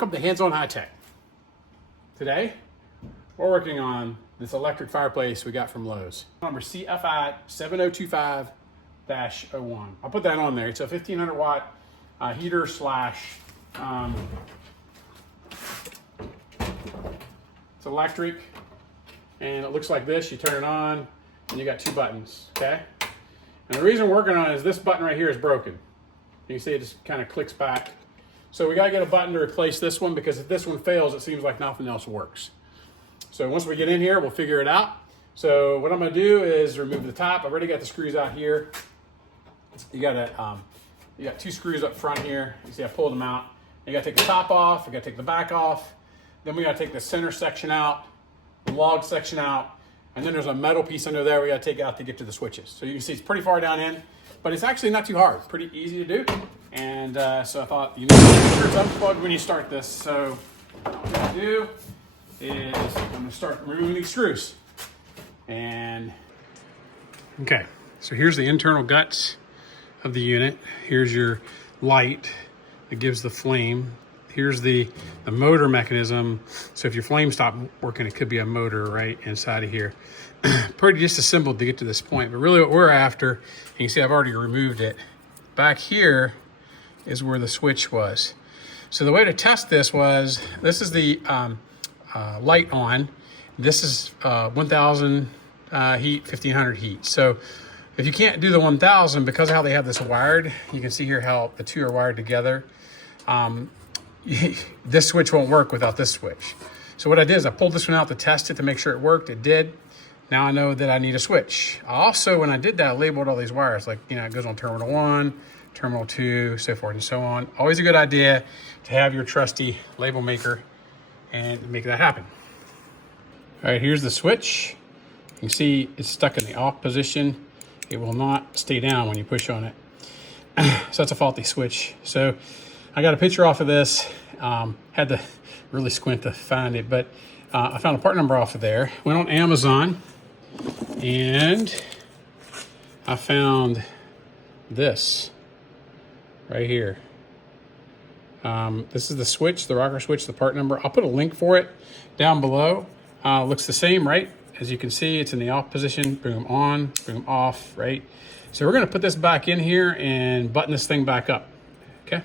Welcome to Hands-On High Tech. Today, we're working on this electric fireplace we got from Lowe's. Number CFI 7025-01. I'll put that on there. It's a 1500 watt heater slash, it's electric, and it looks like this. You turn it on, and you got two buttons, okay? And the reason we're working on it is this button right here is broken. You can see it just kind of clicks back. So we gotta get a button to replace this one, because if this one fails, it seems like nothing else works. So once we get in here, we'll figure it out. So what I'm gonna do is remove the top. I've already got the screws out here. You got two screws up front here. You see I pulled them out. You gotta take the top off, you gotta take the back off. Then we gotta take the center section out, the log section out, and then there's a metal piece under there we gotta take out to get to the switches. So you can see it's pretty far down in, but it's actually not too hard. Pretty easy to do. And so I thought you need to make sure it's unplugged when you start this. So what I'm gonna do is I'm gonna start removing these screws. And okay, so here's the internal guts of the unit. Here's your light that gives the flame. Here's the motor mechanism. So if your flame stopped working, it could be a motor right inside of here. Pretty disassembled to get to this point, but really what we're after, you can see I've already removed it. Back here is where the switch was. So the way to test this was, this is the light on. This is 1000 heat, 1500 heat. So if you can't do the 1000, because of how they have this wired, you can see here how the two are wired together. This switch won't work without this switch. So what I did is I pulled this one out to test it to make sure it worked. It did. Now I know that I need a switch. Also, when I did that, I labeled all these wires, like, you know, it goes on terminal 1, terminal 2, so forth and so on. Always a good idea to have your trusty label maker and make that happen. All right, here's the switch. You can see it's stuck in the off position. It will not stay down when you push on it. So that's a faulty switch. So I got a picture off of this. Had to really squint to find it, but I found a part number off of there. Went on Amazon and I found this right here. This is the switch, the rocker switch, the part number. I'll put a link for it down below. Looks the same, right? As you can see, it's in the off position, boom on, boom off, right? So we're gonna put this back in here and button this thing back up, okay?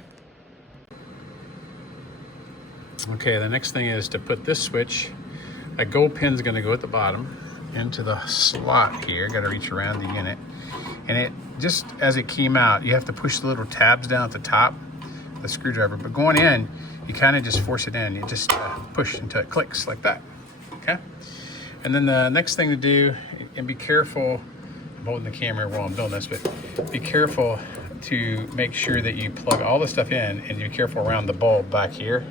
Okay, the next thing is to put this switch, a gold pin's gonna go at the bottom into the slot here. Gotta reach around the unit. And it, just as it came out, you have to push the little tabs down at the top, the screwdriver. But going in, you kind of just force it in. You just push until it clicks like that, okay? And then the next thing to do, and be careful, I'm holding the camera while I'm doing this, but be careful to make sure that you plug all the stuff in, and be careful around the bulb back here.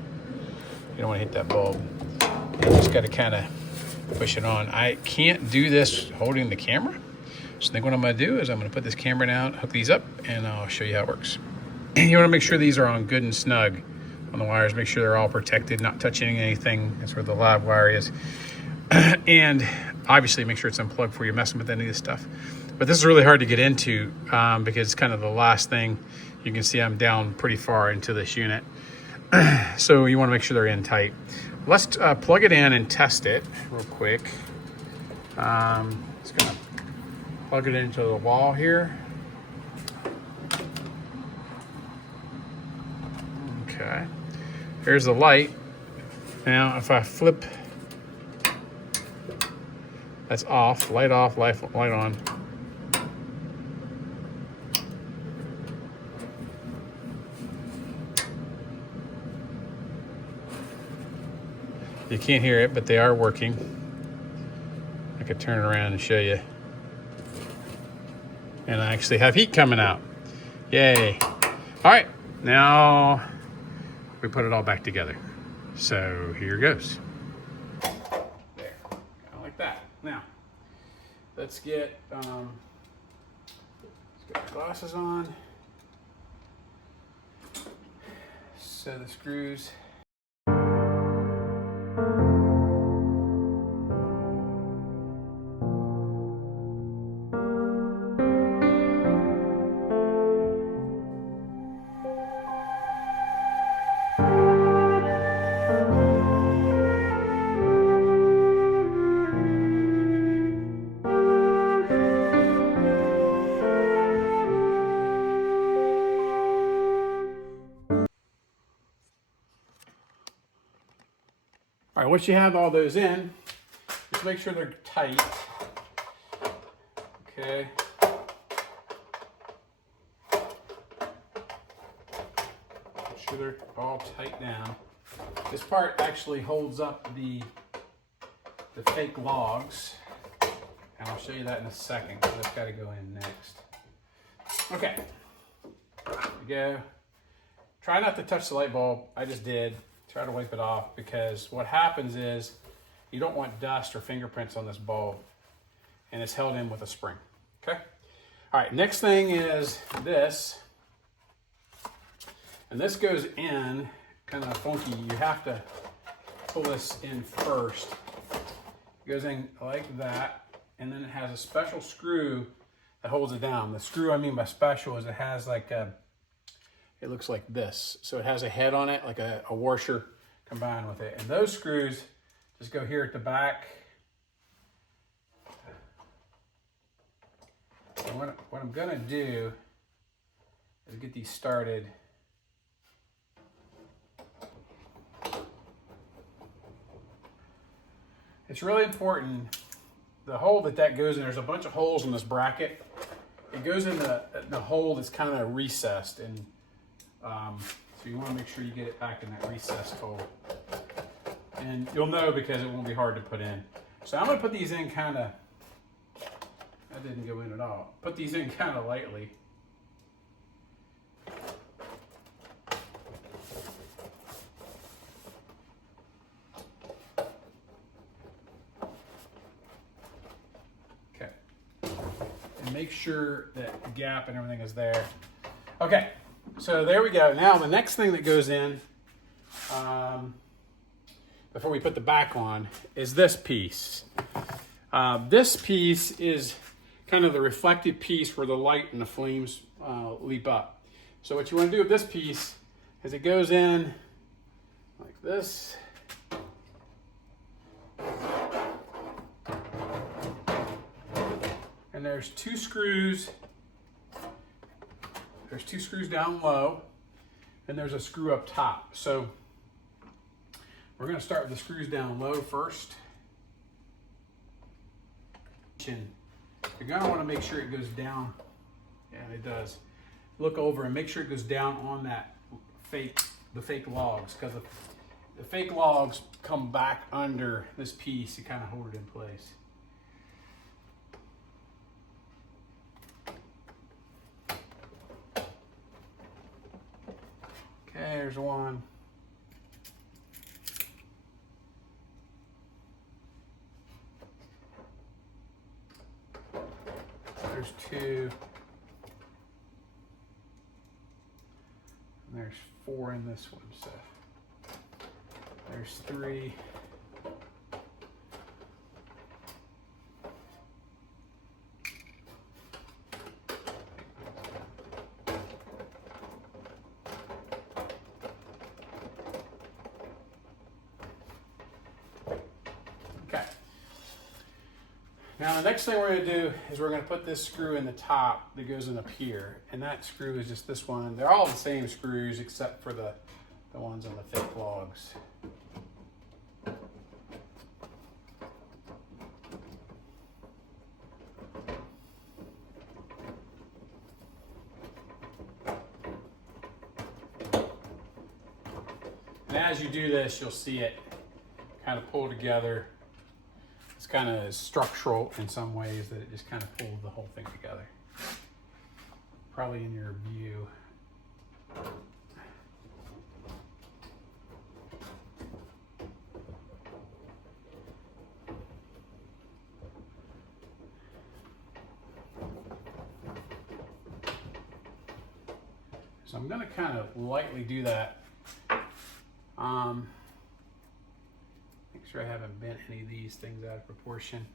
You don't want to hit that bulb. You just got to kind of push it on. I can't do this holding the camera. So I think what I'm going to do is I'm going to put this camera down, hook these up, and I'll show you how it works. You want to make sure these are on good and snug on the wires. Make sure they're all protected, not touching anything. That's where the live wire is. And obviously make sure it's unplugged before you're messing with any of this stuff. But this is really hard to get into because it's kind of the last thing. You can see I'm down pretty far into this unit. So you want to make sure they're in tight. Let's plug it in and test it real quick. It's going to plug it into the wall here. Okay. Here's the light. Now if I flip, that's off, light on. You can't hear it, but they are working. I could turn around and show you. And I actually have heat coming out. Yay. All right, now we put it all back together. So here goes. There, kind of like that. Now, let's get our glasses on. So the screws. right, once you have all those in, just make sure they're tight. Okay. Make sure they're all tight down. This part actually holds up the fake logs, and I'll show you that in a second because that's got to go in next. Okay, there we go. Try not to touch the light bulb. I just did. Try to wipe it off because what happens is you don't want dust or fingerprints on this bulb, and it's held in with a spring. Okay. All right. Next thing is this, and this goes in kind of funky. You have to pull this in first. It goes in like that, and then it has a special screw that holds it down. The screw I mean by special is it has like a, it looks like this. So it has a head on it, like a washer combined with it. And those screws just go here at the back. And what I'm gonna do is get these started. It's really important, the hole that goes in, there's a bunch of holes in this bracket. It goes in the hole that's kind of recessed, and so you want to make sure you get it back in that recessed hole. And you'll know because it won't be hard to put in. So I'm going to put these in kind of, that didn't go in at all. Put these in kind of lightly. Okay. And make sure that the gap and everything is there. Okay. So there we go. Now the next thing that goes in, before we put the back on, is this piece. This piece is kind of the reflective piece where the light and the flames leap up. So what you want to do with this piece is it goes in like this. And there's two screws. There's two screws down low, and there's a screw up top. So we're going to start with the screws down low first. You're going to want to make sure it goes down. Yeah, it does. Look over and make sure it goes down on that the fake logs, because the fake logs come back under this piece to kind of hold it in place. Okay, there's one. There's two. And there's four in this one, so there's three. Now the next thing we're going to do is we're going to put this screw in the top that goes in up here, and that screw is just this one. They're all the same screws except for the ones on the fake logs. And as you do this, you'll see it kind of pull together. It's kind of structural in some ways that it just kind of pulls the whole thing together. Probably in your view. So I'm going to kind of lightly do that. Make sure I haven't bent any of these things out of proportion.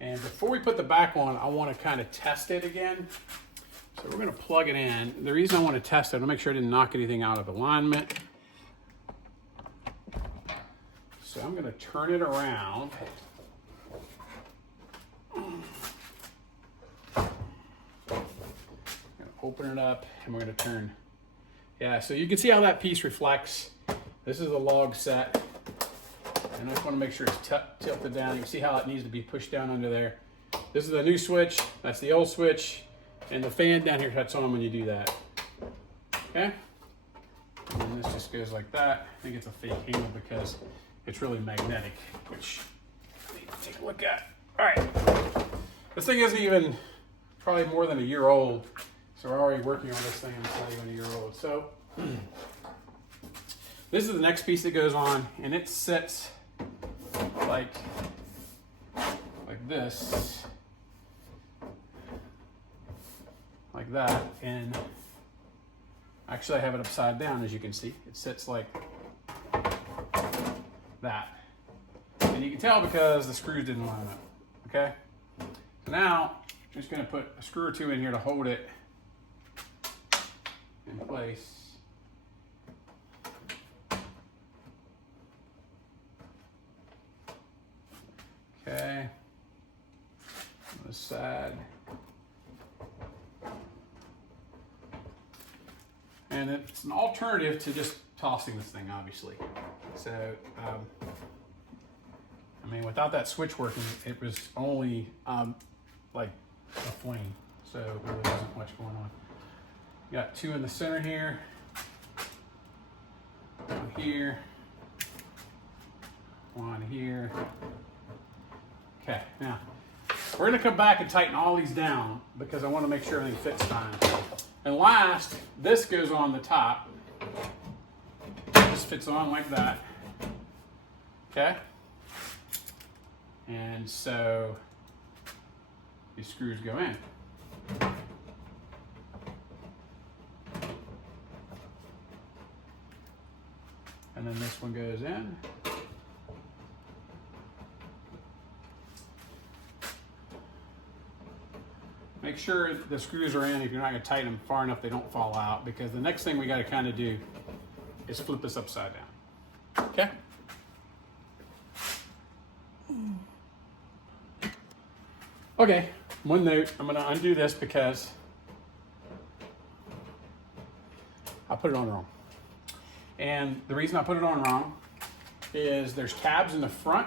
And before we put the back on, I want to kind of test it again. So we're going to plug it in. The reason I want to test it, I want to make sure I didn't knock anything out of alignment. So I'm going to turn it around. I'm going to open it up and we're going to turn. Yeah, so you can see how that piece reflects. This is a log set. And I just want to make sure it's tilted down. You can see how it needs to be pushed down under there. This is the new switch. That's the old switch. And the fan down here cuts on when you do that. Okay? And this just goes like that. I think it's a fake handle because it's really magnetic, which I need to take a look at. All right. This thing isn't even probably more than a year old. So we're already working on this thing and it's not even a year old. So this is the next piece that goes on, and it sits like this, like that. And actually I have it upside down, as you can see. It sits like that. And you can tell because the screws didn't line up, okay? So now I'm just gonna put a screw or two in here to hold it in place. Okay, on this side. And it's an alternative to just tossing this thing, obviously. So, I mean, without that switch working, it was only like a flame. So it really wasn't much going on. Got two in the center here, one here, one here. Okay, now we're gonna come back and tighten all these down because I want to make sure everything fits fine. And last, this goes on the top. This fits on like that. Okay? And so these screws go in. And then this one goes in. Make sure the screws are in. If you're not going to tighten them far enough, they don't fall out, because the next thing we got to kind of do is flip this upside down. Okay? Okay, one note, I'm going to undo this because I put it on wrong. And the reason I put it on wrong is there's tabs in the front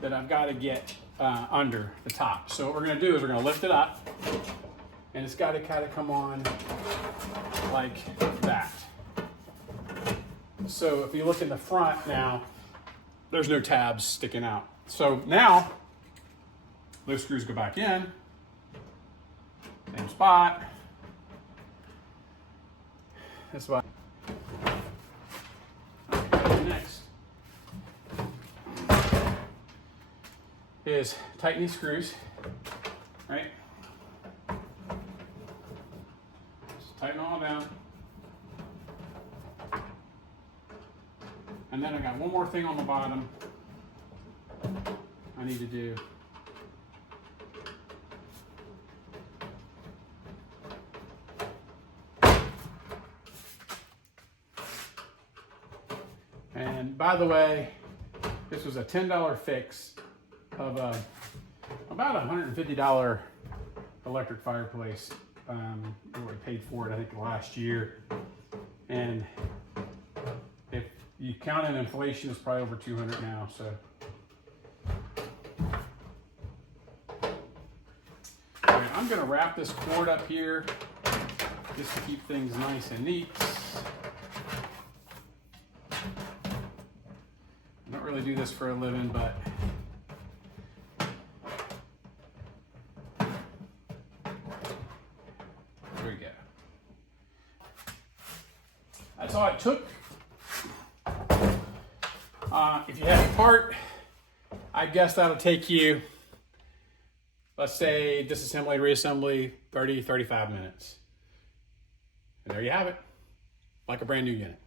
that I've got to get under the top. So what we're going to do is we're going to lift it up, and it's got to kind of come on like that. So if you look in the front now, there's no tabs sticking out. So now those screws go back in, same spot. That's what. Next is tighten these screws, right? Just tighten all down. And then I got one more thing on the bottom I need to do. And by the way, this was a $10 fix of about a $150 electric fireplace. We paid for it, I think, last year. And if you count in inflation, it's probably over 200 now. So, all right, I'm going to wrap this cord up here just to keep things nice and neat. I don't really do this for a living, but there we go. That's all it took. If you have a part, I guess that'll take you, let's say disassembly, reassembly, 30, 35 minutes. And there you have it, like a brand new unit.